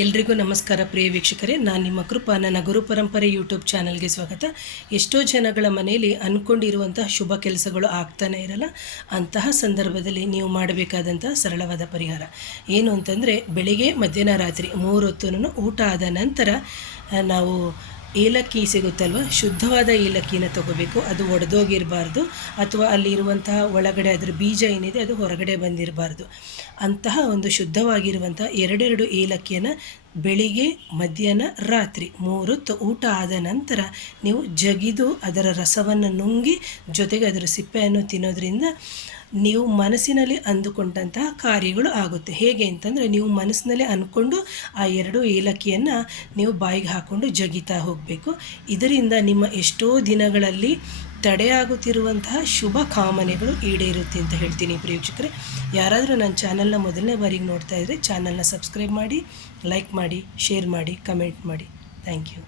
ಎಲ್ರಿಗೂ ನಮಸ್ಕಾರ ಪ್ರಿಯ ವೀಕ್ಷಕರೇ, ನಾನು ನಿಮ್ಮ ಕೃಪಾ ನನ್ನ ಗುರು ಪರಂಪರೆ ಯೂಟ್ಯೂಬ್ ಚಾನಲ್ಗೆ ಸ್ವಾಗತ. ಎಷ್ಟೋ ಜನಗಳ ಮನೆಯಲ್ಲಿ ಅಂದ್ಕೊಂಡಿರುವಂತಹ ಶುಭ ಕೆಲಸಗಳು ಆಗ್ತಾನೆ ಇರಲ್ಲ, ಅಂತಹ ಸಂದರ್ಭದಲ್ಲಿ ನೀವು ಮಾಡಬೇಕಾದಂತಹ ಸರಳವಾದ ಪರಿಹಾರ. ಏನು ಅಂತಂದರೆ, ಬೆಳಿಗ್ಗೆ ಮಧ್ಯಾಹ್ನ ರಾತ್ರಿ ಮೂರು ಹೊತ್ತು ಊಟ ಆದ ನಂತರ ನಾವು ಏಲಕ್ಕಿ ಸಿಗುತ್ತಲ್ವ? ಶುದ್ಧವಾದ ಏಲಕ್ಕಿನ ತಗೋಬೇಕು. ಅದು ಒಡೆದೋಗಿರಬಾರ್ದು. ಅಥವಾ ಅಲ್ಲಿರುವಂತಹ ಒಳಗಡೆ ಅದರ ಬೀಜ ಏನಿದೆ ಅದು ಹೊರಗಡೆ ಬಂದಿರಬಾರ್ದು. ಅಂತಹ ಒಂದು ಶುದ್ಧವಾಗಿರುವಂತಹ ಎರಡೆರಡು ಏಲಕ್ಕಿಯನ್ನು ಬೆಳಿಗ್ಗೆ, ಮಧ್ಯಾಹ್ನ, ರಾತ್ರಿ ಮೂರೊತ್ತು ಊಟ ಆದ ನಂತರ ನೀವು ಜಗಿದು ಅದರ ರಸವನ್ನು ನುಂಗಿ ಜೊತೆಗೆ ಅದರ ಸಿಪ್ಪೆಯನ್ನು ತಿನ್ನೋದ್ರಿಂದ ನೀವು ಮನಸ್ಸಿನಲ್ಲಿ ಅಂದುಕೊಂಡಂತಹ ಕಾರ್ಯಗಳು ಆಗುತ್ತೆ. ಹೇಗೆ ಅಂತಂದರೆ ನೀವು ಮನಸ್ಸಿನಲ್ಲಿ ಅಂದ್ಕೊಂಡು ಆ ಎರಡು ಏಲಕ್ಕಿಯನ್ನು ನೀವು ಬಾಯಿಗೆ ಹಾಕ್ಕೊಂಡು ಜಗಿತಾ ಹೋಗಬೇಕು. ಇದರಿಂದ ನಿಮ್ಮ ಎಷ್ಟೋ ದಿನಗಳಲ್ಲಿ ತಡೆಯಾಗುತ್ತಿರುವಂತಹ ಶುಭ ಕಾಮನೆಗಳು ಈಡೇರುತ್ತೆ ಅಂತ ಹೇಳ್ತೀನಿ ಪ್ರೇಕ್ಷಕರೆ. ಯಾರಾದರೂ ನನ್ನ ಚಾನಲ್ನ ಮೊದಲನೇ ಬಾರಿಗೆ ನೋಡ್ತಾ ಇದ್ದರೆ ಚಾನಲ್ನ ಸಬ್ಸ್ಕ್ರೈಬ್ ಮಾಡಿ ಲೈಕ್ ಮಾಡಿ ಶೇರ್ ಮಾಡಿ ಕಮೆಂಟ್ ಮಾಡಿ. Thank you